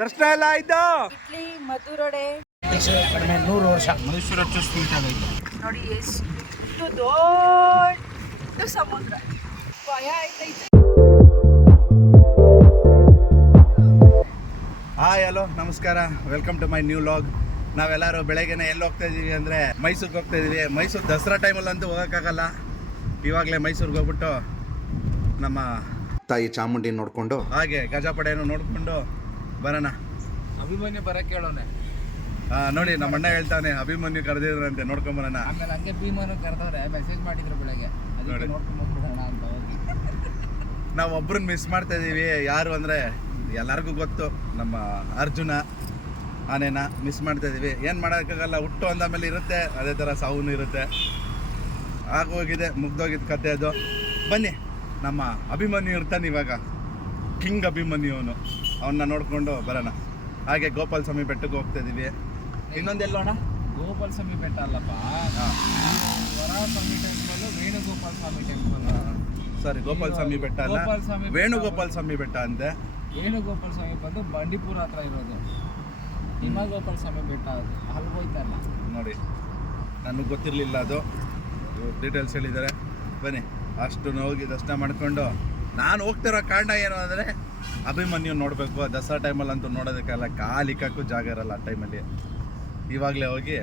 ದರ್ಶನ ಎಲ್ಲ ಆಯ್ತು. ಇಡ್ಲಿ ಮಧುರೊಡೆ ಕಡಿಮೆ 100 ವರ್ಷ ಮೈಸೂರು ಅಷ್ಟು ಸ್ವೀಟ್ ಆಗೈತೆ ನೋಡಿ. ಎಷ್ಟು ದೊಡ್ಡ ಸಮುದ್ರ, ಭಯ ಆಯ್ತೈತೆ. ಹಾಯ್ ಹಲೋ ನಮಸ್ಕಾರ, welcome to my new vlog. ನಾವೆಲ್ಲರೂ ಬೆಳಗ್ಗೆನೆ ಎಲ್ಲಿ ಹೋಗ್ತಾ ಇದೀವಿ ಅಂದರೆ ಮೈಸೂರಿಗೆ ಹೋಗ್ತಾ ಇದೀವಿ. ಮೈಸೂರು ದಸರಾ ಟೈಮಲ್ಲಂತೂ ಹೋಗೋಕ್ಕಾಗಲ್ಲ. ಇವಾಗಲೇ ಮೈಸೂರಿಗೆ ಹೋಗ್ಬಿಟ್ಟು ನಮ್ಮ ತಾಯಿ ಚಾಮುಂಡಿ ನೋಡಿಕೊಂಡು ಹಾಗೆ ಗಜಪಡೆಯನ್ನು ನೋಡಿಕೊಂಡು ಬರೋಣ. ಅಭಿಮನ್ಯು ಬರಕ್ಕೆ ಹೇಳೋನೆ. ನೋಡಿ ನಮ್ಮ ಅಣ್ಣ ಹೇಳ್ತಾನೆ ಅಭಿಮನ್ಯು ಕರೆದಿದ್ರಂತೆ, ನೋಡ್ಕೊಂಬರೋಣ. ಆಮೇಲೆ ಹಂಗೆ ಭೀಮನು ಕರೆದವ್ರೆ, ಮೆಸೇಜ್ ಮಾಡಿದ್ರು ಬೆಳಗ್ಗೆ, ಅದಕ್ಕೆ ನೋಡ್ಕೊಂಡು ಹೋಗ್ಬಿಡೋಣ ಅಂತ ಹೋಗಿ. ನಾವು ಒಬ್ರನ್ನ ಮಿಸ್ ಮಾಡ್ತಾ ಇದೀವಿ. ಯಾರು ಅಂದರೆ ಎಲ್ಲರಿಗೂ ಗೊತ್ತು, ನಮ್ಮ ಅರ್ಜುನ ಆನೆನ ಮಿಸ್ ಮಾಡ್ತಾ ಇದೀವಿ. ಏನು ಮಾಡೋಕ್ಕಾಗಲ್ಲ, ಹುಟ್ಟು ಅಂದಮೇಲೆ ಇರುತ್ತೆ, ಅದೇ ಥರ ಸಾವು ಇರುತ್ತೆ. ಆಗೋಗಿದೆ, ಮುಗ್ದೋಗಿದ್ದು ಕತೆ ಅದು. ಬನ್ನಿ, ನಮ್ಮ ಅಭಿಮನ್ಯು ಇರ್ತಾನೆ ಇವಾಗ, ಕಿಂಗ್ ಅಭಿಮನ್ಯು ಅವನ್ನ ನೋಡಿಕೊಂಡು ಬರೋಣ. ಹಾಗೆ ಗೋಪಾಲ ಸ್ವಾಮಿ ಬೆಟ್ಟಕ್ಕೆ ಹೋಗ್ತಾ ಇದೀವಿ. ಇನ್ನೊಂದೆಲ್ಲೋಣ, ಗೋಪಾಲ ಸ್ವಾಮಿ ಬೆಟ್ಟ ಅಲ್ಲಪ್ಪ, ವರಸ್ವಾಮಿ ಟೆಂಪಲ್, ವೇಣುಗೋಪಾಲ ಸ್ವಾಮಿ ಟೆಂಪಲ್. ಸಾರಿ, ಗೋಪಾಲ ಸ್ವಾಮಿ ಬೆಟ್ಟ ಅಲ್ಲ, ವೇಣುಗೋಪಾಲ ಸ್ವಾಮಿ ಬೆಟ್ಟ ಅಂತೆ. ವೇಣುಗೋಪಾಲ ಸ್ವಾಮಿ ಬಂದು ಬಂಡೀಪುರ ಹತ್ರ ಇರೋದು. ನಿಮ್ಮ ಗೋಪಾಲ ಸ್ವಾಮಿ ಬೆಟ್ಟ ಅದು ಅಲ್ಲಿ ಹೋಯ್ತಲ್ಲ ನೋಡಿ. ನನಗೆ ಗೊತ್ತಿರಲಿಲ್ಲ, ಅದು ಡೀಟೇಲ್ಸ್ ಹೇಳಿದ್ದಾರೆ. ಬನ್ನಿ, ಅಷ್ಟು ಹೋಗಿ ದರ್ಶನ ಮಾಡಿಕೊಂಡು. ನಾನು ಹೋಗ್ತಿರೋ ಕಾರಣ ಏನು ಅಂದರೆ ಅಭಿಮನ್ಯು ನೋಡಬೇಕು. ದಸರಾ ಟೈಮಲ್ಲಂತೂ ನೋಡೋದಕ್ಕೆಲ್ಲ ಕಾಲಿಕ್ಕೂ ಜಾಗ ಇರಲ್ಲ ಆ ಟೈಮಲ್ಲಿ. ಇವಾಗಲೇ ಹೋಗಿ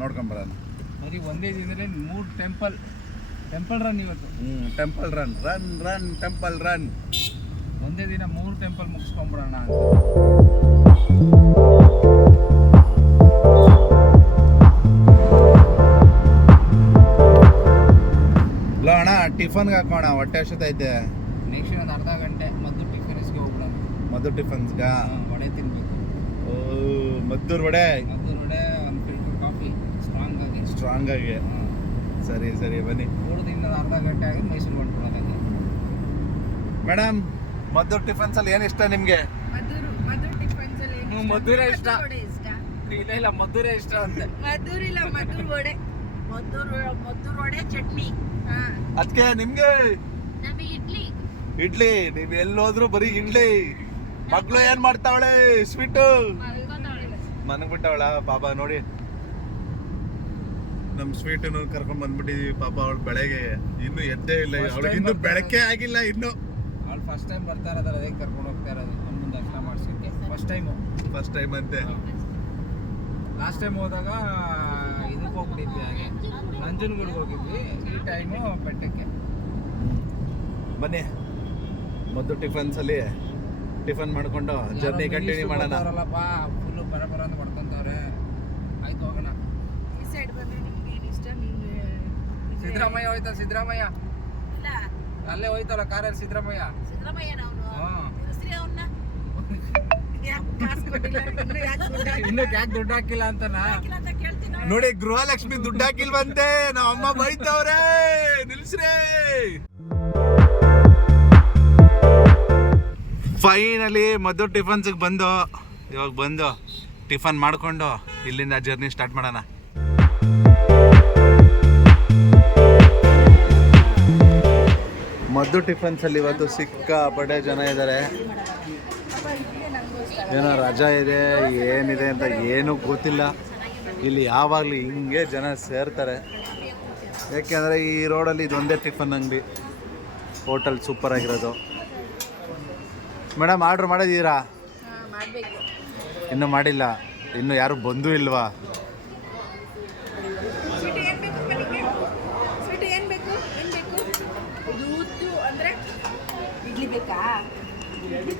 ನೋಡ್ಕೊಂಬರೋಣ. ಬರೀ ಒಂದೇ ದಿನದಲ್ಲಿ 3 ಟೆಂಪಲ್ ರನ್ ಇವತ್ತು. Temple run run run temple run. ಒಂದೇ ದಿನ 3 ಟೆಂಪಲ್ ಮುಗಿಸ್ಕೊಂಬಿಡೋಣ ಅಂತ. ಅಣ್ಣ ಟಿಫನ್ಗೆ ಹಾಕೋಣ, ಹೊಟ್ಟೆ ಹಸಿತೈತೆ. ನೆಕ್ಸ್ಟ್ ಒಂದು ಅರ್ಧ ಗಂಟೆ ಮದ್ದು ಟಿಫಿನ್ಸ್ಗೆ ಹೋಗ್ಬಿಡೋಣ. ಮದ್ದು ಟಿಫನ್ಸ್ಗ ವಡೆ ತಿನ್ಬೇಕು. ಮದ್ದೂರು ವಡೆ, ಒಂದು ಫಿಲ್ಟರ್ ಕಾಫಿ ಸ್ಟ್ರಾಂಗ್ ಆಗಿ. ಸರಿ ಸರಿ, ಬನ್ನಿ. ಊರದಿಂದ ಅರ್ಧ ಗಂಟೆ ಆಗಿ ಮೈಸೂರು ಹೊಂಟ್ಬಿಡೋದು. ಮೇಡಮ್, ಮದ್ದೂರು ಟಿಫನ್ಸ್ ಅಲ್ಲಿ ಏನು ಇಷ್ಟ ನಿಮಗೆ? ಮಧುರ್ ಟಿಫನ್ಸ್ ಅಲ್ಲಿ ಮಧುರೇ ಇಷ್ಟ. ಇಲ್ಲ ಮಧುರೇ ಇಷ್ಟ ಅಂತೆ. ಮಧುರ್ ವಡೆ, ಮಧುರ್ ವಡೆ ಚಟ್ನಿ. ಅದಕ್ಕೆ ನಿಮ್ಗೆ ಇಡ್ಲಿ. ನೀವ್ ಎಲ್ಲೋದ್ರು ಬರೀ ಇಡ್ಲಿ. ಮಕ್ಳು ಏನ್ ಮಾಡ್ತಾವಳೆ? ಸ್ವೀಟು ಮನಗ್ಬಿಟ್ಟವಳ ಪಾಪ. ನೋಡಿ, ನಮ್ ಸ್ವೀಟನ್ನು ಕರ್ಕೊಂಡ್ ಬಂದ್ಬಿಟ್ಟಿದೀವಿ ಪಾಪ. ಅವಳು ಬೆಳಗ್ಗೆ ಇನ್ನು ಎದ್ದೇ ಇಲ್ಲ, ಅವಳಿಗೆ ಇನ್ನು ಬೆಳಕೆ ಆಗಿಲ್ಲ ಇನ್ನು. ಅವಳು ಫಸ್ಟ್ ಟೈಮ್ ಬರ್ತಾ ಇರೋದ್ರ, ಅದಕ್ಕೆ ಕರ್ಕೊಂಡು ಹೋಗ್ತಾ ಇರೋದು ಅಮ್ಮನ ದರ್ಶನ ಮಾಡ್ಸೋಕ್ಕೆ. ಫಸ್ಟ್ ಟೈಮ್ ಅಂತೆ. ಲಾಸ್ಟ್ ಟೈಮ್ ಹೋದಾಗ ಇದಕ್ಕೆ ಹೋಗ್ಬಿಟ್ಟಿದ್ವಿ, ಹಾಗೆ ನಂಜನಗೂಡಿಗೆ ಹೋಗಿದ್ವಿ. ಈ ಟೈಮು ಬೆಟ್ಟಕ್ಕೆ. ಬನ್ನಿ, ಮದ್ದು ಟಿಫನ್ಸ್ ಅಲ್ಲಿ ಟಿಫನ್ ಮಾಡ್ಕೊಂಡು ಜರ್ನಿ ಕಂಟಿನ್ಯೂ ಮಾಡೋಣ. ಫುಲ್ಲು ಬರ ಅಂತ ಮಾಡ್ಕೊಂತವ್ರೆ. ಆಯ್ತು, ಹೋಗೋಣ. ಈ ಸೈಡ್ ಬಂದ್ರೆ ನಿಮ್ಗೆ ಏನು ಇಷ್ಟ? ಸಿದ್ದರಾಮಯ್ಯ ಹೋಯ್ತಾ? ಸಿದ್ದರಾಮಯ್ಯ ಅಲ್ಲೇ ಹೋಯ್ತಲ್ಲ ಕಾರಲ್ಲಿ ಸಿದ್ದರಾಮಯ್ಯ. ಇನ್ನು ಯಾಕೆ ದುಡ್ಡು ಹಾಕಿಲ್ಲ ಅಂತನಾ? ನೋಡಿ, ಗೃಹಲಕ್ಷ್ಮಿ ದುಡ್ಡು ಹಾಕಿಲ್ವಂತೆ. ನಮ್ಮ ಅಮ್ಮ ಬೈತವ್ರೆ, ನಿಲ್ಸ್ರಿ. ಫೈನಲಿ ಮದ್ದು ಟಿಫನ್ಸ್ಗೆ ಬಂದು, ಇವಾಗ ಬಂದು ಟಿಫನ್ ಮಾಡಿಕೊಂಡು ಇಲ್ಲಿಂದ ಜರ್ನಿ ಸ್ಟಾರ್ಟ್ ಮಾಡೋಣ. ಮದ್ದು ಟಿಫನ್ಸಲ್ಲಿ ಇವತ್ತು ಸಿಕ್ಕಾಪಟ್ಟೆ ಜನ ಇದ್ದಾರೆ. ಏನೋ ರಜಾ ಇದೆ, ಏನಿದೆ ಅಂತ ಏನೂ ಗೊತ್ತಿಲ್ಲ. ಇಲ್ಲಿ ಯಾವಾಗಲೂ ಹಿಂಗೆ ಜನ ಸೇರ್ತಾರೆ. ಯಾಕೆಂದರೆ ಈ ರೋಡಲ್ಲಿ ಇದೊಂದೇ ಟಿಫನ್ ಅಂಗಡಿ, ಹೋಟೆಲ್ ಸೂಪರ್ ಆಗಿರೋದು. ಮೇಡಮ್, ಆರ್ಡ್ರ್ ಮಾಡಿದ್ದೀರಾ? ಇನ್ನೂ ಮಾಡಿಲ್ಲ. ಇನ್ನೂ ಯಾರು ಬಂದೂ ಇಲ್ವಾ? ಇಡ್ಲಿ ಬೇಕಾ? ಇಡ್ಲಿ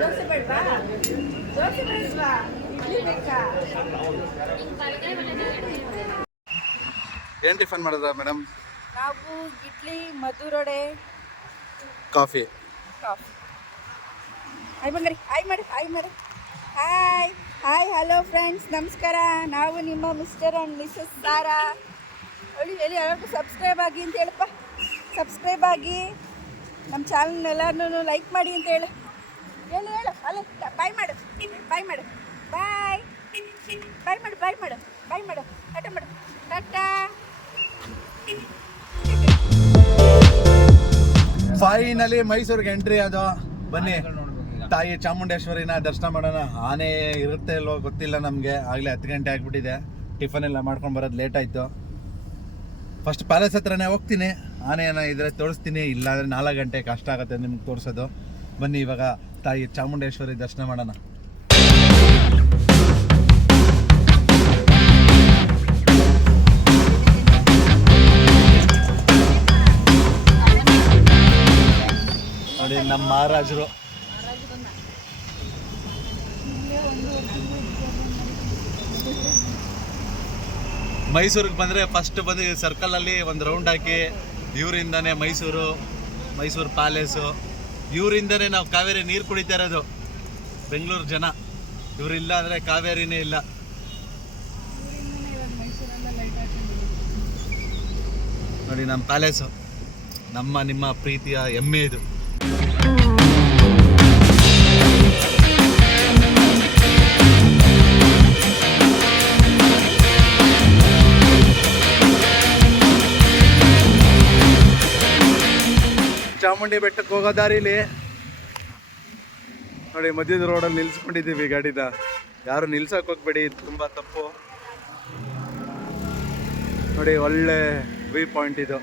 ದೋಸೆ ಬೇಡವಾ? ದೋಸೆ ಬೇಡವಾ? ಇಡ್ಲಿ ಬೇಕಾ? ಏನು ಟಿಫನ್ ಮಾಡಿದ್ರ ಮೇಡಮ್? ನಾವು ಇಡ್ಲಿ, ಮಧುರೊಡೆ, ಕಾಫಿ. ಹಾಯ್ ಬಂಗಾರಿ, ಹಾಯ್ ಮಾಡಿ. ಹಾಯ್ ಹಲೋ ಫ್ರೆಂಡ್ಸ್, ನಮಸ್ಕಾರ. ನಾವು ನಿಮ್ಮ ಮಿಸ್ಟರ್ ಆ್ಯಂಡ್ ಮಿಸಸ್ ಸಾರಾ. ಹೇಳಿ ಯಾರು ಸಬ್ಸ್ಕ್ರೈಬ್ ಆಗಿ ಅಂತ ಹೇಳಪ್ಪ. ಸಬ್ಸ್ಕ್ರೈಬ್ ಆಗಿ ನಮ್ಮ ಚಾನಲ್ ಎಲ್ಲರೂ ಲೈಕ್ ಮಾಡಿ ಅಂತ ಹೇಳು. ಅಲ್ಲ, ಬಾಯ್ ಮಾಡು. ಟಾಟಾ ಮಾಡು. ಟಾಟಾ. ಫೈನಲಿ ಮೈಸೂರಿಗೆ ಎಂಟ್ರಿ ಅದು. ಬನ್ನಿ ನೋಡ್ಬೇಕು ಈಗ. ತಾಯಿ ಚಾಮುಂಡೇಶ್ವರಿನ ದರ್ಶನ ಮಾಡೋಣ. ಆನೆ ಇರುತ್ತೆ ಇಲ್ವೋ ಗೊತ್ತಿಲ್ಲ ನಮಗೆ. ಆಗಲೇ 10 ಗಂಟೆ ಆಗಿಬಿಟ್ಟಿದೆ. ಟಿಫನ್ ಎಲ್ಲ ಮಾಡ್ಕೊಂಡು ಬರೋದು ಲೇಟ್ ಆಯಿತು. ಫಸ್ಟ್ ಪ್ಯಾಲೇಸ್ ಹತ್ರನೇ ಹೋಗ್ತೀನಿ. ಆನೆಯನ್ನು ಇದ್ರೆ ತೋರಿಸ್ತೀನಿ, ಇಲ್ಲಾಂದರೆ 4 ಗಂಟೆ ಕಷ್ಟ ಆಗುತ್ತೆ ನಿಮ್ಗೆ ತೋರಿಸೋದು. ಬನ್ನಿ ಇವಾಗ ತಾಯಿ ಚಾಮುಂಡೇಶ್ವರಿ ದರ್ಶನ ಮಾಡೋಣ. ನೋಡಿ ನಮ್ಮ ಮಹಾರಾಜರು. ಮೈಸೂರಿಗೆ ಬಂದರೆ ಫಸ್ಟ್ ಬಂದು ಸರ್ಕಲಲ್ಲಿ ಒಂದು ರೌಂಡ್ ಹಾಕಿ ಇವರಿಂದನೇ ಮೈಸೂರು ಪ್ಯಾಲೇಸು, ಇವರಿಂದನೇ ನಾವು ಕಾವೇರಿ ನೀರು ಕುಡಿತಾ ಇರೋದು. ಬೆಂಗಳೂರು ಜನ ಇವರಿಲ್ಲ ಅಂದರೆ ಕಾವೇರಿನೇ ಇಲ್ಲ. ನೋಡಿ ನಮ್ಮ ಪ್ಯಾಲೇಸು, ನಿಮ್ಮ ಪ್ರೀತಿಯ ಹೆಮ್ಮೆ ಇದು. ಚಾಮುಂಡಿ ಬೆಟ್ಟಕ್ಕೆ ಹೋಗೋ ದಾರಿಲಿ ನೋಡಿ ಮಧ್ಯದ ರೋಡಲ್ಲಿ ನಿಲ್ಸ್ಕೊಂಡಿದ್ದೀವಿ ಗಾಡಿನ. ಯಾರು ನಿಲ್ಸಕ್ಕೆ ಹೋಗ್ಬೇಡಿ, ತುಂಬ ತಪ್ಪು. ನೋಡಿ ಒಳ್ಳೆ ವ್ಯೂ ಪಾಯಿಂಟ್ ಇದು.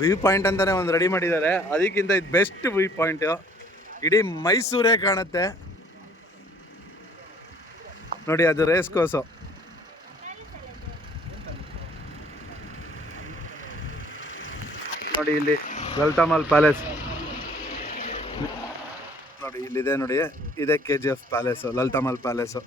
ವ್ಯೂ ಪಾಯಿಂಟ್ ಅಂತಾನೆ ಒಂದು ರೆಡಿ ಮಾಡಿದ್ದಾರೆ. ಅದಕ್ಕಿಂತ ಇದು ಬೆಸ್ಟ್ ವ್ಯೂ ಪಾಯಿಂಟ್. ಇಡೀ ಮೈಸೂರೇ ಕಾಣುತ್ತೆ. ನೋಡಿ ಅದು ರೇಸ್ ಕೋರ್ಸು. ನೋಡಿ ಇಲ್ಲಿ ಲಲಿತಾ ಮಹಲ್ ಪ್ಯಾಲೇಸ್ ನೋಡಿ ಇಲ್ಲಿದೆ. ನೋಡಿ ಇದೇ KGF palace, Lalitha Mahal palace.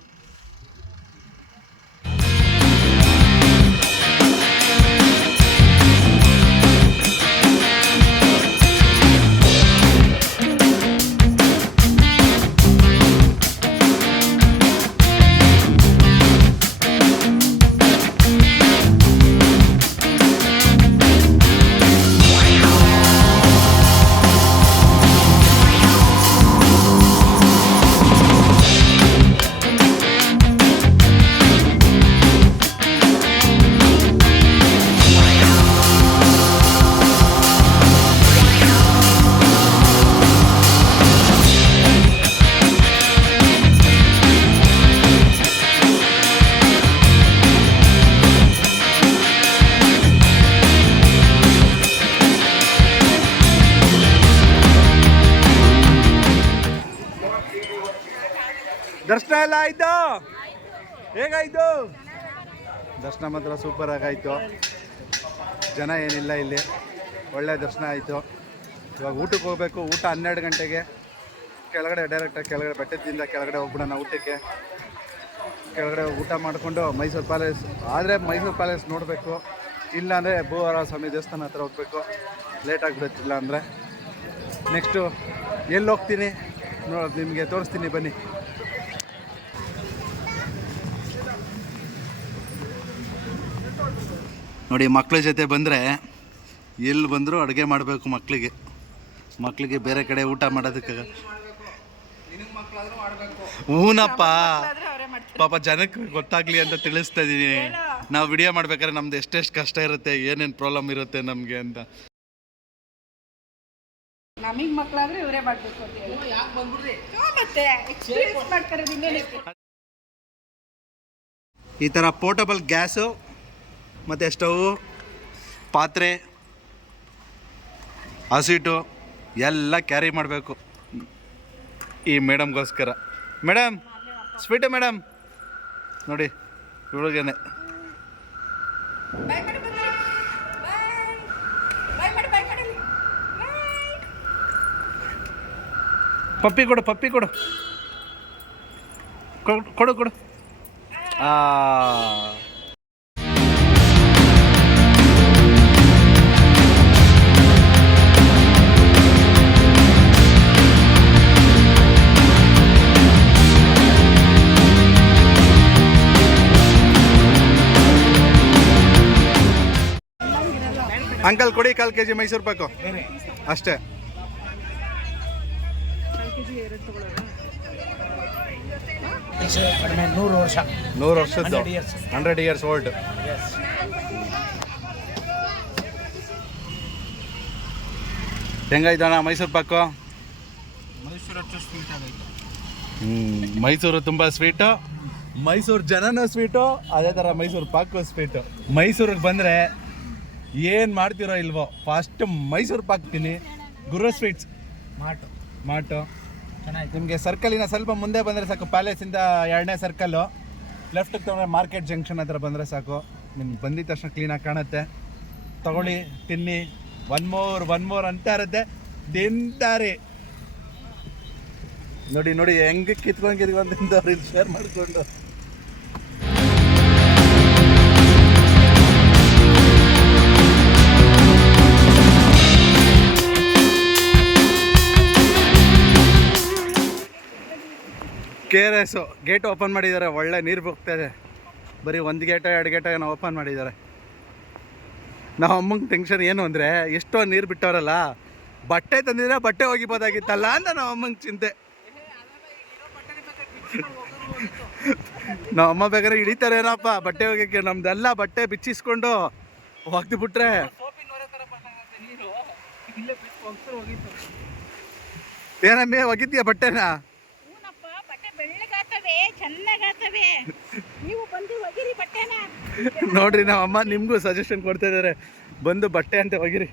ದರ್ಶನ ಎಲ್ಲ ಆಯ್ತು? ಹೇಗಾಯ್ತು? ದರ್ಶನ ಮಾತ್ರ ಸೂಪರ್ ಆಗಾಯ್ತು. ಜನ ಏನಿಲ್ಲ ಇಲ್ಲಿ, ಒಳ್ಳೆ ದರ್ಶನ ಆಯಿತು. ಇವಾಗ ಊಟಕ್ಕೆ ಹೋಗ್ಬೇಕು. ಊಟ 12 ಗಂಟೆಗೆ. ಕೆಳಗಡೆ ಡೈರೆಕ್ಟಾಗಿ ಕೆಳಗಡೆ ಬೆಟ್ಟದಿಂದ ಕೆಳಗಡೆ ಹೋಗ್ಬಿಡೋಣ ಊಟಕ್ಕೆ. ಕೆಳಗಡೆ ಊಟ ಮಾಡಿಕೊಂಡು ಮೈಸೂರು ಪ್ಯಾಲೇಸ್ ಆದರೆ ಮೈಸೂರು ಪ್ಯಾಲೇಸ್ ನೋಡಬೇಕು. ಇಲ್ಲಾಂದರೆ ಭೂವಾರ ಸ್ವಾಮಿ ದೇವಸ್ಥಾನ ಹತ್ರ ಹೋಗ್ಬೇಕು. ಲೇಟ್ ಆಗಿಬಿಡುತ್ತಿಲ್ಲ ಅಂದರೆ ನೆಕ್ಸ್ಟು ಎಲ್ಲಿ ಹೋಗ್ತೀನಿ ನಿಮಗೆ ತೋರಿಸ್ತೀನಿ ಬನ್ನಿ. ನೋಡಿ ಮಕ್ಕಳ ಜೊತೆ ಬಂದರೆ ಎಲ್ಲಿ ಬಂದರೂ ಅಡುಗೆ ಮಾಡಬೇಕು. ಮಕ್ಕಳಿಗೆ ಬೇರೆ ಕಡೆ ಊಟ ಮಾಡೋದಕ್ಕೆ ಹೂನಪ್ಪ. ಪಾಪ ಜನಕ್ಕೆ ಗೊತ್ತಾಗ್ಲಿ ಅಂತ ತಿಳಿಸ್ತಾ ಇದ್ದೀನಿ. ನಾವು ವಿಡಿಯೋ ಮಾಡ್ಬೇಕಾದ್ರೆ ನಮ್ದು ಎಷ್ಟೆಷ್ಟು ಕಷ್ಟ ಇರುತ್ತೆ, ಏನೇನು ಪ್ರಾಬ್ಲಮ್ ಇರುತ್ತೆ ನಮಗೆ ಅಂತ. ನಮಗೆ ಮಕ್ಕಳಾದ್ರೆ ಇವರೇ ಮಾಡಬೇಕು ಅಂತ ಹೇಳಿ ಯಾಕೆ ಬಂದ್ಬಿಡ್ರಿ ಮತ್ತೆ ಎಕ್ಸ್ಪೀರಿಯನ್ಸ್ ಮಾಡ್ತಾರೆ. ಈ ಥರ ಪೋರ್ಟಬಲ್ ಗ್ಯಾಸು ಮತ್ತು ಸ್ಟೌವು, ಪಾತ್ರೆ, ಹಸಿಟ್ಟು ಎಲ್ಲ ಕ್ಯಾರಿ ಮಾಡಬೇಕು ಈ ಮೇಡಮ್ಗೋಸ್ಕರ. ಮೇಡಮ್ ಸ್ವೀಟು ಮೇಡಮ್ ನೋಡಿ ಇವಳಿಗೇನೆ. ಪಪ್ಪಿ ಕೊಡು ಕೊಡು ಕೊಡು. ಅಂಕಲ್ ಕೊಡಿ 1/4 kg ಮೈಸೂರು ಪಾಕು ಅಷ್ಟೇ. ಕಡಿಮೆ 100 ವರ್ಷ 100 ವರ್ಷದ್ದು 100 years old. ಹೆಂಗಾಯ್ತಣ್ಣ ಮೈಸೂರು ಪಾಕು? ಮೈಸೂರು ಅಷ್ಟು ಸ್ವೀಟ್ ಆಗೈತೆ. ಮೈಸೂರು ತುಂಬ ಸ್ವೀಟು, ಮೈಸೂರು ಜನನೂ ಸ್ವೀಟು, ಅದೇ ಥರ ಮೈಸೂರು ಪಾಕು ಸ್ವೀಟು. ಮೈಸೂರಿಗೆ ಬಂದರೆ ಏನು ಮಾಡ್ತಿರೋ ಇಲ್ವೋ ಫಸ್ಟ್ ಮೈಸೂರು ಪಾಕ್ ತಿನ್ನಿ. ಗುರು ಸ್ವೀಟ್ಸ್ ಮಾಟು ಚೆನ್ನಾಗಿ. ನಿಮಗೆ ಸರ್ಕಲಿನ ಸ್ವಲ್ಪ ಮುಂದೆ ಬಂದರೆ ಸಾಕು, ಪ್ಯಾಲೇಸಿಂದ 2ನೇ ಸರ್ಕಲ್ಲು ಲೆಫ್ಟಿಗೆ ತೊಗೊಂಡ್ರೆ ಮಾರ್ಕೆಟ್ ಜಂಕ್ಷನ್ ಹತ್ರ ಬಂದರೆ ಸಾಕು. ನಿಮ್ಗೆ ಬಂದಿದ್ದ ತಕ್ಷಣ ಕ್ಲೀನಾಗಿ ಕಾಣುತ್ತೆ. ತಗೊಳ್ಳಿ, ತಿನ್ನಿ. ಒನ್ ಮೋರ್ ಅಂತ ಇರುತ್ತೆ, ತಿಂತಾರೆ. ನೋಡಿ ಹೆಂಗೆ ಕಿತ್ಕೊಂಡು ತಿಂದವ್ರು ಇಲ್ಲಿ ಶೇರ್ ಮಾಡಿಕೊಂಡು. KRS ಗೇಟ್ ಓಪನ್ ಮಾಡಿದ್ದಾರೆ, ಒಳ್ಳೆ ನೀರು ಹೋಗ್ತಾ ಇದೆ. ಬರೀ 1 ಗೇಟೋ 2 ಗೇಟೋ ಏನೋ ಓಪನ್ ಮಾಡಿದ್ದಾರೆ. ನಾವು ಅಮ್ಮಂಗೆ ಟೆನ್ಷನ್ ಏನು ಅಂದರೆ, ಎಷ್ಟೋ ನೀರು ಬಿಟ್ಟವರಲ್ಲ, ಬಟ್ಟೆ ತಂದಿದ್ರೆ ಬಟ್ಟೆ ಒಗಿಬೋದಾಗಿತ್ತಲ್ಲ ಅಂತ ನಾವು ಅಮ್ಮಂಗೆ ಚಿಂತೆ. ನಾವು ಅಮ್ಮ ಬೇಕಾದ್ರೆ ಹಿಡಿತಾರೇನಪ್ಪ ಬಟ್ಟೆ ಒಗ್ಯಕ್ಕೆ, ನಮ್ದೆಲ್ಲ ಬಟ್ಟೆ ಬಿಚ್ಚಿಸ್ಕೊಂಡು ಒಗ್ದು ಬಿಟ್ರೆ. ಏನಮ್ಮೆ ಒಗಿತೀಯ ಬಟ್ಟೆನ? ನೋಡ್ರಿ ನಮ್ಮ ಅಮ್ಮ ನಿಮಗೂ ಸಜೆಷನ್ ಕೊಡ್ತಾ ಇದ್ದಾರೆ, ಬಂದು ಬಟ್ಟೆ ಅಂತ ಒಗಿರಿ.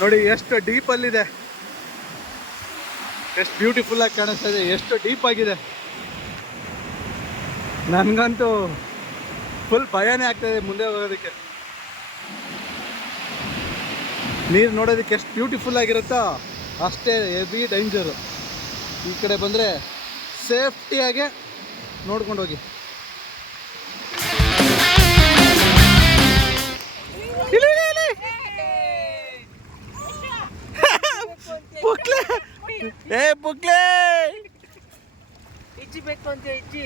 ನೋಡಿ ಎಷ್ಟು ಡೀಪಲ್ಲಿದೆ, ಎಷ್ಟು ಬ್ಯೂಟಿಫುಲ್ ಆಗಿ ಕಾಣಿಸ್ತಾ ಇದೆ, ಎಷ್ಟು ಡೀಪ್ ಆಗಿದೆ. ನನಗಂತೂ ಫುಲ್ ಭಯನೇ ಆಗ್ತಾಯಿದೆ ಮುಂದೆ ಹೋಗೋದಕ್ಕೆ. ನೀರು ನೋಡೋದಕ್ಕೆ ಎಷ್ಟು ಬ್ಯೂಟಿಫುಲ್ ಆಗಿರುತ್ತೋ ಅಷ್ಟೇ ಹೆವಿ ಡೇಂಜರು. ಈ ಕಡೆ ಬಂದರೆ ಸೇಫ್ಟಿಯಾಗೆ ನೋಡ್ಕೊಂಡು ಹೋಗಿ. ಪುಕ್ಲೆ ಇಜ್ಜಿ ಬೇಕು ಅಂತ ಇಜ್ಜಿ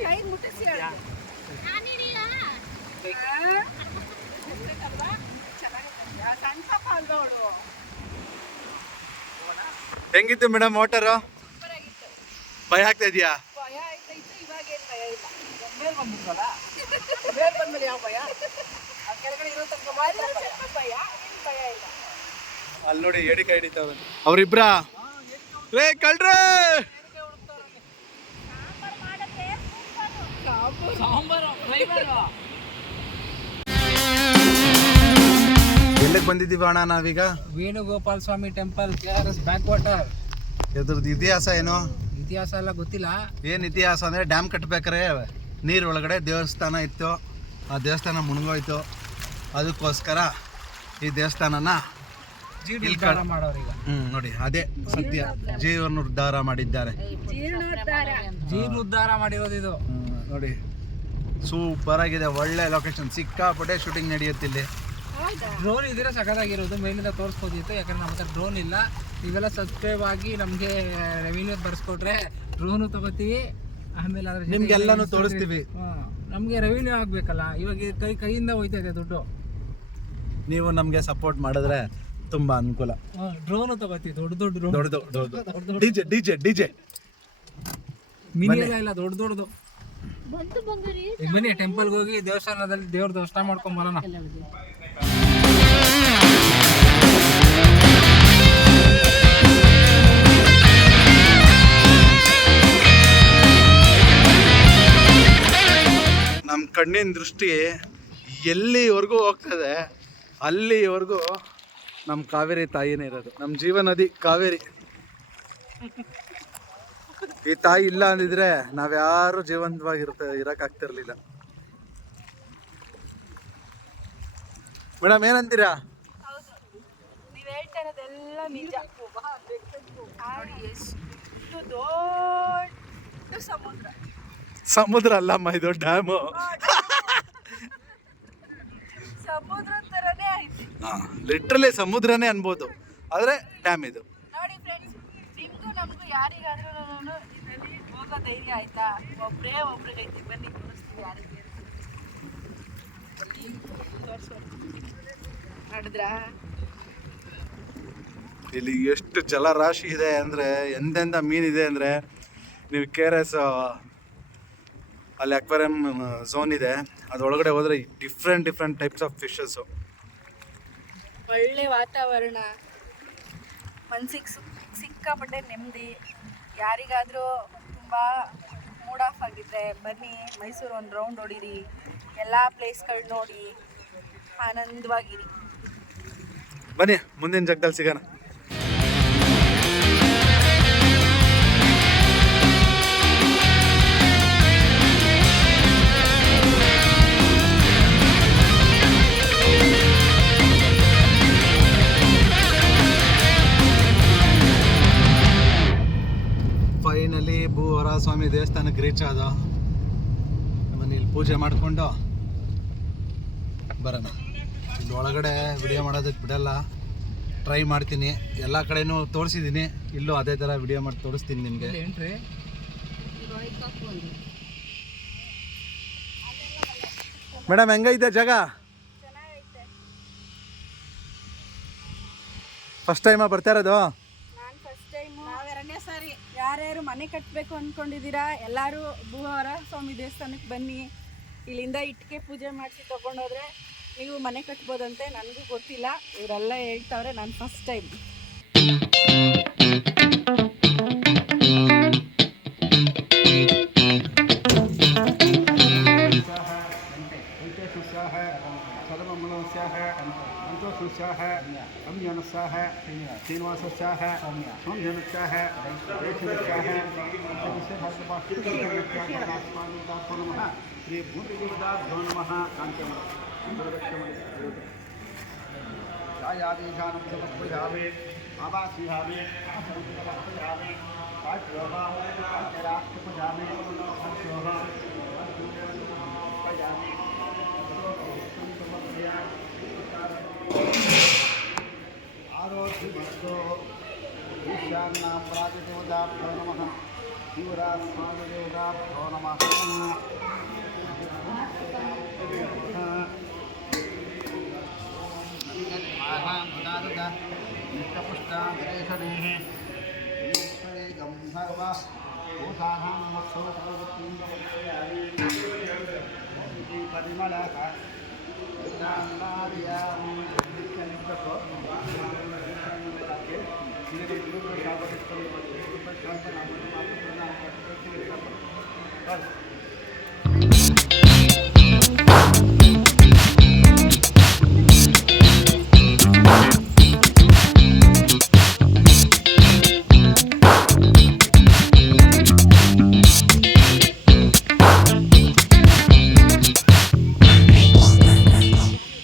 ಹೆಂಗಿತ್ತು ಮೇಡಮ್ ವಾಟರು? ಭಯ ಆಗ್ತಾ ಇದೆಯಾ? ಅಲ್ಲಿ ನೋಡಿ ಎಡಿ ಕೈ ಹಿಡಿತಾವ ಅವ್ರಿಬ್ರ. ರೇ ಕಳ್ರೆ, ಎಲ್ಲಿಗೆ ಬಂದಿದ್ದೀವಿ ಅಣ್ಣ ನಾವೀಗ? ವೇಣುಗೋಪಾಲ ಸ್ವಾಮಿ ಟೆಂಪಲ್, KRS ಬ್ಯಾಕ್ ವಾಟರ್. ಇದ್ರದ್ದು ಇತಿಹಾಸ ಏನು? ಇತಿಹಾಸ ಎಲ್ಲ ಗೊತ್ತಿಲ್ಲ. ಏನು ಇತಿಹಾಸ ಅಂದರೆ, ಡ್ಯಾಮ್ ಕಟ್ಟಬೇಕಾರೆ ನೀರು ಒಳಗಡೆ ದೇವಸ್ಥಾನ ಇತ್ತು, ಆ ದೇವಸ್ಥಾನ ಮುಳುಗೋಯ್ತು. ಅದಕ್ಕೋಸ್ಕರ ಈ ದೇವಸ್ಥಾನನ ಜೀರ್ಣೋದ್ಧಾರ ಮಾಡೋರೀಗ. ನೋಡಿ ಅದೇ ಸತ್ಯ, ಜೀವನೋದ್ಧಾರ ಮಾಡಿದ್ದಾರೆ. ಜೀರ್ಣೋದ್ಧಾರ ಮಾಡಿರೋದು ಇದು. ನೋಡಿ ಸೂಪರ್ ಆಗಿದೆ, ಒಳ್ಳೆ ಲೊಕೇಶನ್, ಸಿಕ್ಕಾಪಟ್ಟೆ ಶೂಟಿಂಗ್ ನಡೆಯುತ್ತೆ ಇಲ್ಲಿ. ಡ್ರೋನ್ ಇದ್ರೆ ಸಖತ್ತಾಗಿರೋದು, ಮೇಲಿಂದ ತೋರಿಸ್ಬೋದಿತ್ತು. ಯಾಕಂದ್ರೆ ನಮ್ಮ ಹತ್ರ ಡ್ರೋನ್ ಇಲ್ಲ. ಇವೆಲ್ಲ ಸಬ್ಸ್ಕ್ರೈಬ್ ಆಗಿ ನಮಗೆ ರೆವಿನ್ಯೂ ಬರ್ಸ್ಕೊಟ್ರೆ ಡ್ರೋನು ತಗೋತೀವಿ, ಆಮೇಲೆ ಅದ್ರ ನಿಮ್ಗೆಲ್ಲಾನು ತೋರಿಸ್ತೀವಿ. ನಮಗೆ ರೆವಿನ್ಯೂ ಆಗಬೇಕಲ್ಲ, ಇವಾಗ ಕೈಯಿಂದ ಹೋಯ್ತಾ ಇದೆ ದುಡ್ಡು. ನೀವು ನಮಗೆ ಸಪೋರ್ಟ್ ಮಾಡಿದ್ರೆ ತುಂಬಾ ಅನುಕೂಲ. ಡ್ರೋನು ತಗೋತೀವಿ, ದೊಡ್ಡ ಡಿಜೆ ಮಿನಿ ಎಲ್ಲ ಇಲ್ಲ, ದೊಡ್ಡದು. ಬನ್ನಿ ಟೆಂಪಲ್ಗೆ ಹೋಗಿ ದೇವಸ್ಥಾನದಲ್ಲಿ ದೇವ್ರ ದರ್ಶನ ಮಾಡ್ಕೊಂಡ್ ಬರೋಣ. ನಮ್ಮ ಕಣ್ಣಿನ ದೃಷ್ಟಿ ಎಲ್ಲಿವರೆಗೂ ಹೋಗ್ತದೆ ಅಲ್ಲಿವರೆಗೂ ನಮ್ಮ ಕಾವೇರಿ ತಾಯಿನೇ ಇರೋದು. ನಮ್ಮ ಜೀವ ನದಿ ಕಾವೇರಿ. ಈ ತಾಯಿ ಇಲ್ಲ ಅಂದಿದ್ರೆ ನಾವ್ಯಾರು ಇರಕ್ಕಾಗ್ತಿರ್ಲಿಲ್ಲ. ಮೇಡಮ್ ಏನಂತೀರಾ? ನೀವು ಹೇಳ್ತಾ ಇರೋದೆಲ್ಲ ನಿಜ. ಎಷ್ಟು ದೊಡ್ಡ ಸಮುದ್ರ ಅಲ್ಲಮ್ಮ, ಇದು ಡ್ಯಾಮು. ಸಮುದ್ರ ತರನೇ ಐತಿ, ಲಿಟ್ರಲಿ ಸಮುದ್ರನೇ ಅನ್ಬೋದು, ಆದ್ರೆ ಡ್ಯಾಮ್ ಇದು. ನೋಡಿ ಫ್ರೆಂಡ್ಸ್, ನಿಮ್ಗೂ ನಮಗೂ ಯಾರಿಗಾದ್ರೂ ಇದರಲ್ಲಿ ಹೋಗೋ ಧೈರ್ಯ ಆಯ್ತಾ? ಒಬ್ರಿಗೆ ಐತಿ, ಬನ್ನಿ ತೋರಿಸ್ತೀವಿ ಯಾರಿಗೆ. ನೋಡಿದ್ರಾ ಇಲ್ಲಿ ಎಷ್ಟು ಜಲರಾಶಿ ಇದೆ ಅಂದರೆ, ಎಂತೆಂಥ ಮೀನಿದೆ ಅಂದರೆ, ನೀವು KRS ಅಲ್ಲಿ ಅಕ್ವೇರಿಯಂ ಝೋನ್ ಇದೆ, ಅದರೊಳಗಡೆ ಹೋದರೆ ಡಿಫ್ರೆಂಟ್ ಟೈಪ್ಸ್ ಆಫ್ ಫಿಶಸ್ಸು. ಒಳ್ಳೆ ವಾತಾವರಣ, ಮನ್ಸಿಗೆ ಸಿಕ್ಕಾಪಟ್ಟೆ ನೆಮ್ಮದಿ. ಯಾರಿಗಾದರೂ ತುಂಬ ಮೂಡ್ ಆಫ್ ಆಗಿದ್ದರೆ ಬನ್ನಿ, ಮೈಸೂರು ಒಂದು ರೌಂಡ್ ಹೊಡೀರಿ, ಎಲ್ಲ ಪ್ಲೇಸ್ಗಳು ನೋಡಿ ಆನಂದವಾಗಿರಿ. ಬನ್ನಿ ಮುಂದಿನ ಜಾಗದಲ್ಲಿ ಸಿಗೋಣ. ಫೈನಲಿ ಭೂವರ ಸ್ವಾಮಿ ದೇವಸ್ಥಾನಕ್ಕೆ ರೀಚ್ ಆದ. ಮನೇಲಿ ಪೂಜೆ ಮಾಡಿಕೊಂಡು ಬರೋಣ. ಇಲ್ಲಿ ಒಳಗಡೆ ವಿಡಿಯೋ ಮಾಡೋದಕ್ಕೆ ಬಿಡಲ್ಲ, ಟ್ರೈ ಮಾಡ್ತೀನಿ. ಎಲ್ಲ ಕಡೆನೂ ತೋರಿಸಿದ್ದೀನಿ, ಇಲ್ಲೂ ಅದೇ ಥರ ವಿಡಿಯೋ ಮಾಡಿ ತೋರಿಸ್ತೀನಿ ನಿಮಗೆ. ಮೇಡಮ್ ಹೆಂಗೈತೆ ಜಾಗ? ಫಸ್ಟ್ ಟೈಮಾ ಬರ್ತಾ ಇರೋದು? ನಾನು ಫಸ್ಟ್ ಟೈಮು, ಎರಡನೇ ಸಾರಿ. ಯಾರ್ಯಾರು ಮನೆ ಕಟ್ಟಬೇಕು ಅಂದ್ಕೊಂಡಿದ್ದೀರಾ ಎಲ್ಲರೂ ಭೂವರ ಸ್ವಾಮಿ ದೇವಸ್ಥಾನಕ್ಕೆ ಬನ್ನಿ. ಇಲ್ಲಿಂದ ಇಟ್ಟಿಗೆ ಪೂಜೆ ಮಾಡಿಸಿ ತೊಗೊಂಡೋದ್ರೆ ನೀವು ಮನೆ ಕಟ್ಬೋದಂತೆ. ನನಗೂ ಗೊತ್ತಿಲ್ಲ, ಇವರೆಲ್ಲ ಹೇಳ್ತಾವ್ರೆ. ನಾನು ಫಸ್ಟ್ ಟೈಮ್. ಸಂತೋಷ ಸಂಜನಸ್ಯಾಹ ಶ್ರೀನಿವಾಸಸ್ಯಾಹ ಸಂಜನಸ್ಯಾಹ ಶ್ರೀ ಭೂತಿಗುರುದಾಭ್ಯೋ ನಮಃ. ಛಾಯಾದೇಶಾನಂ ಸಮರ್ಪಯಾಮಿ ಆವಾಸಿಯಾಮಿ ಸಮರ್ಪಯಾಮಿ ಪಾಠ್ಯೋಹ ಪಾಠ್ಯರಾಷ್ಟ್ರಪಯಾಮಿ ಸಂಶೋಹ ಪಯಾಮಿ ಆರೋಗ್ಯಮಸ್ತು. ಈಶಾನ್ಯಾಪರಾಧಿದೇವತಾಭ್ಯೋ ನಮಃ. ಶಿವರಾತ್ಮಾದೇವತಾಭ್ಯೋ ನಮಃ. ನಿಷ್ಟಪುಷ್ಟಾಂತರೇಶನೇಃ ಈಶ್ವರೇ ಗಂಧರ್ವ ಭೂತಾನಾಂ ಮತ್ಸೋಪರ್ವತೀಂದ್ರವತ್ಸಯಾಮಿ ಪರಿಮಳಃ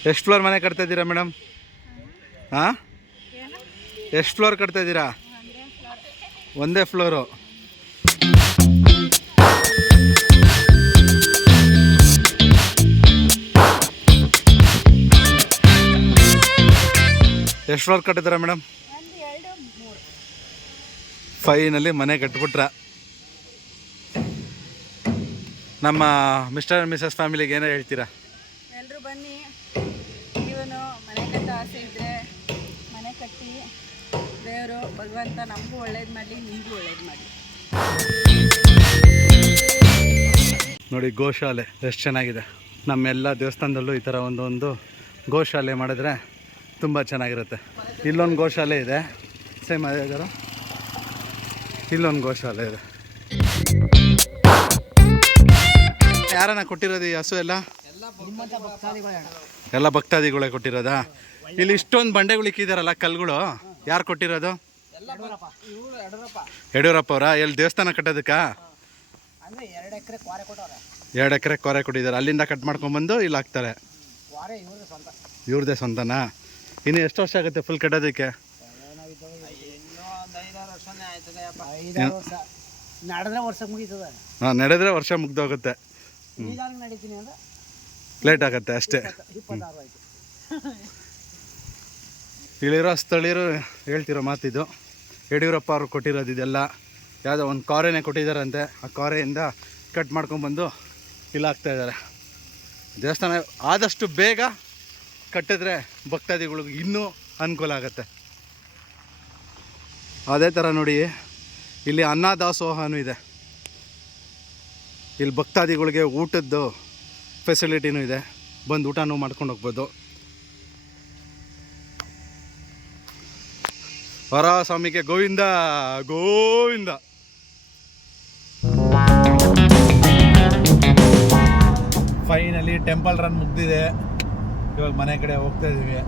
ಎಷ್ಟು ಫ್ಲೋರ್ ಮನೆ ಕಟ್ತಾ ಇದ್ದೀರಾ ಮೇಡಮ್? ಹಾಂ, ಎಷ್ಟು ಫ್ಲೋರ್ ಕಟ್ತಾ ಇದ್ದೀರಾ? ಒಂದೇ ಫ್ಲೋರು. ಎಷ್ಟು ಫ್ಲೋರ್ ಕಟ್ಟಿದ್ದೀರಾ ಮೇಡಮ್? ಫೈನಲಿ ಮನೆ ಕಟ್ಬಿಟ್ರ. ನಮ್ಮ ಮಿಸ್ಟರ್ ಆ್ಯಂಡ್ ಮಿಸಸ್ ಫ್ಯಾಮಿಲಿಗೆ ಏನೋ ಹೇಳ್ತೀರಾ? ಎಲ್ಲರೂ ಬನ್ನಿ. ನೀವನು ಮನೆ ಕಟ್ಟ ಆಸೆ ಇದ್ದರೆ ಮನೆ ಕಟ್ಟಿ. ದೇವರು ಭಗವಂತ ನಮಗೂ ಒಳ್ಳೇದು ಮಾಡಲಿ, ನಿಮಗೂ ಒಳ್ಳೇದು ಮಾಡಲಿ. ನೋಡಿ ಗೋಶಾಲೆ ಎಷ್ಟು ಚೆನ್ನಾಗಿದೆ. ನಮ್ಮೆಲ್ಲ ದೇವಸ್ಥಾನದಲ್ಲೂ ಈ ಥರ ಒಂದೊಂದು ಗೋಶಾಲೆ ಮಾಡಿದ್ರೆ ತುಂಬ ಚೆನ್ನಾಗಿರುತ್ತೆ. ಇಲ್ಲೊಂದು ಗೋಶಾಲೆ ಇದೆ, ಸೇಮ್ ಅದೇ ಥರ ಇಲ್ಲೊಂದು ಗೋಶಾಲೆ ಇದೆ. ಯಾರನ್ನ ಕೊಟ್ಟಿರೋದು ಈ ಹಸು? ಎಲ್ಲ ಭಕ್ತಾದಿಗಳೇ ಕೊಟ್ಟಿರೋದಾ? ಇಲ್ಲಿ ಇಷ್ಟೊಂದು ಬಂಡೆಗಳು ಇಕ್ಕಿದಾರಲ್ಲ, ಕಲ್ಗಳು, ಯಾರು ಕೊಟ್ಟಿರೋದು? ಯಡಿಯೂರಪ್ಪ ಅವರ? ಎಲ್ಲಿ ದೇವಸ್ಥಾನ ಕಟ್ಟೋದಕ್ಕಾ? 2 ಎಕರೆ ಕೊರೆ ಕೊಟ್ಟಿದ್ದಾರೆ. ಅಲ್ಲಿಂದ ಕಟ್ ಮಾಡ್ಕೊಂಡ್ಬಂದು ಇಲ್ಲಿ ಹಾಕ್ತಾರೆ. ಇವ್ರದೇ ಸ್ವಂತನಾ? ಇನ್ನು ಎಷ್ಟು ವರ್ಷ ಆಗುತ್ತೆ ಫುಲ್ ಕಟ್ಟೋದಕ್ಕೆ? ಹಾಂ, ನಡೆದ್ರೆ ವರ್ಷ ಮುಗ್ದೋಗುತ್ತೆ. ಲೇಟ್ ಆಗುತ್ತೆ ಅಷ್ಟೇ. ಇಲ್ಲಿರೋ ಸ್ಥಳೀಯರು ಹೇಳ್ತಿರೋ ಮಾತಿದು. ಯಡಿಯೂರಪ್ಪ ಅವರು ಕೊಟ್ಟಿರೋದು ಇದೆಲ್ಲ. ಯಾವುದೋ ಒಂದು ಕಾರೇನೆ ಕೊಟ್ಟಿದ್ದಾರಂತೆ, ಆ ಕಾರೆಯಿಂದ ಕಟ್ ಮಾಡ್ಕೊಂಡ್ಬಂದು ಇಲ್ಲಿ ಹಾಕ್ತಾಯಿದ್ದಾರೆ. ದೇವಸ್ಥಾನ ಆದಷ್ಟು ಬೇಗ ಕಟ್ಟಿದ್ರೆ ಭಕ್ತಾದಿಗಳಿಗೆ ಇನ್ನೂ ಅನುಕೂಲ ಆಗುತ್ತೆ. ಅದೇ ಥರ ನೋಡಿ, ಇಲ್ಲಿ ಅನ್ನದಾಸೋಹನೂ ಇದೆ. ಇಲ್ಲಿ ಭಕ್ತಾದಿಗಳಿಗೆ ಊಟದ್ದು ಫೆಸಿಲಿಟಿನೂ ಇದೆ, ಬಂದು ಊಟನೂ ಮಾಡ್ಕೊಂಡು ಹೋಗ್ಬೋದು. ವರ ಸ್ವಾಮಿಗೆ Govinda Govinda. Finally temple run ಮುಗ್ದಿದೆ. ಇವಾಗ ಮನೆ ಕಡೆ ಹೋಗ್ತಾ ಇದೀವಿ.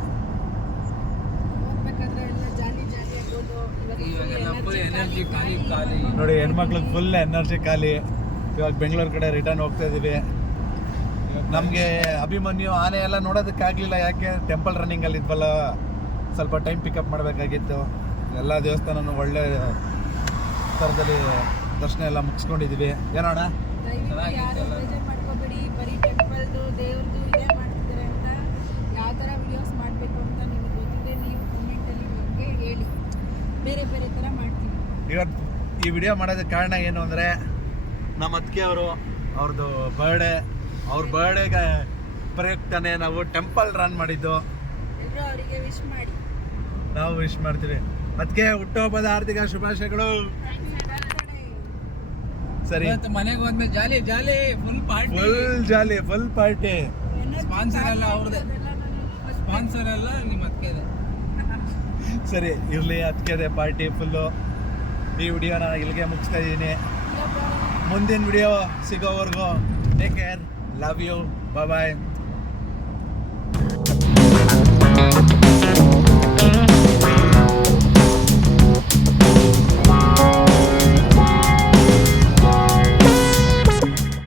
ಹೋಗ್ಬೇಕಾದ್ರೆ ಎಲ್ಲ ಜಾಲಿ ಜಾಲಿ ಆಗೋದು. ಇವಾಗೆಲ್ಲ ಫುಲ್ ಎನರ್ಜಿ ಖಾಲಿ ಖಾಲಿ. ನೋಡಿ, ಹೆಣ್ಮಕ್ಳಿಗೆ ಫುಲ್ ಎನರ್ಜಿ ಖಾಲಿ. ಇವಾಗ ಬೆಂಗಳೂರು ಕಡೆ ರಿಟರ್ನ್ ಹೋಗ್ತಾ ಇದೀವಿ. ನಮಗೆ ಅಭಿಮನ್ಯು ಆನೆ ಎಲ್ಲ ನೋಡೋದಕ್ಕಾಗಲಿಲ್ಲ, ಯಾಕೆ ಟೆಂಪಲ್ ರನ್ನಿಂಗಲ್ಲಿ ಇದ್ವಲ್ಲ, ಸ್ವಲ್ಪ ಟೈಮ್ ಪಿಕಪ್ ಮಾಡಬೇಕಾಗಿತ್ತು. ಎಲ್ಲ ದೇವಸ್ಥಾನನೂ ಒಳ್ಳೆ ಥರದಲ್ಲಿ ದರ್ಶನ ಎಲ್ಲ ಮುಗಿಸ್ಕೊಂಡಿದ್ದೀವಿ. ಏನೋಣ ಯಾರು ಬೇಜಾರು ಮಾಡ್ಕೋಬೇಡಿ, ಬರೀ ಟೆಂಪಲ್ದು ದೇವ್ರದ್ದು ಇದೇ ಮಾಡ್ತಿದ್ದಾರೆ ಅಂತ. ಯಾವ ಥರ ವಿಡಿಯೋಸ್ ಮಾಡಬೇಕು ಅಂತ ನಿಮಗೆ ಗೊತ್ತಿದೆ, ನೀವು ಕಮೆಂಟಲ್ಲಿ ನಮಗೆ ಹೇಳಿ. ಬೇರೆ ಬೇರೆ ಥರ ಮಾಡ್ತೀವಿ. ಇವತ್ತು ಈ ವಿಡಿಯೋ ಮಾಡೋದಕ್ಕೆ ಕಾರಣ ಏನು ಅಂದರೆ, ನಮ್ಮ ಅತ್ತಿಗೆ ಅವ್ರದ್ದು ಬರ್ಡೇ. ಅವ್ರ ಬರ್ಡೇಗೆ ಪ್ರಯುಕ್ತನೇ ನಾವು ಟೆಂಪಲ್ ರನ್ ಮಾಡಿದ್ದು. ಎಲ್ಲರೂ ಅವರಿಗೆ ವಿಶ್ ಮಾಡಿ. ನಾವು ವಿಶ್ ಮಾಡ್ತೀವಿ. ಅದಕ್ಕೆ ಹುಟ್ಟುಹಬ್ಬದ ಆರ್ಥಿಕ ಶುಭಾಶಯಗಳು. ಸರಿ, ಇವತ್ತು ಮನೆಗೆ ಹೋದ್ಮೇಲೆ jolly jolly full party. Full jolly, full party. Sponsor ಎಲ್ಲ ಅವ್ರದ್ದೇ, ಸ್ಪಾನ್ಸರ್ ಎಲ್ಲ ನಿಮ್ಮ ಅದಕ್ಕೆ. ಸರಿ ಇರಲಿ, ಅದಕ್ಕೆ ಪಾರ್ಟಿ ಫುಲ್ಲು. ಈ ವಿಡಿಯೋನ ಇಲ್ಲಿಗೆ ಮುಗಿಸ್ತಾ ಇದ್ದೀನಿ. ಮುಂದಿನ ವಿಡಿಯೋ ಸಿಗೋವರೆಗೂ take care, love you, bye bye.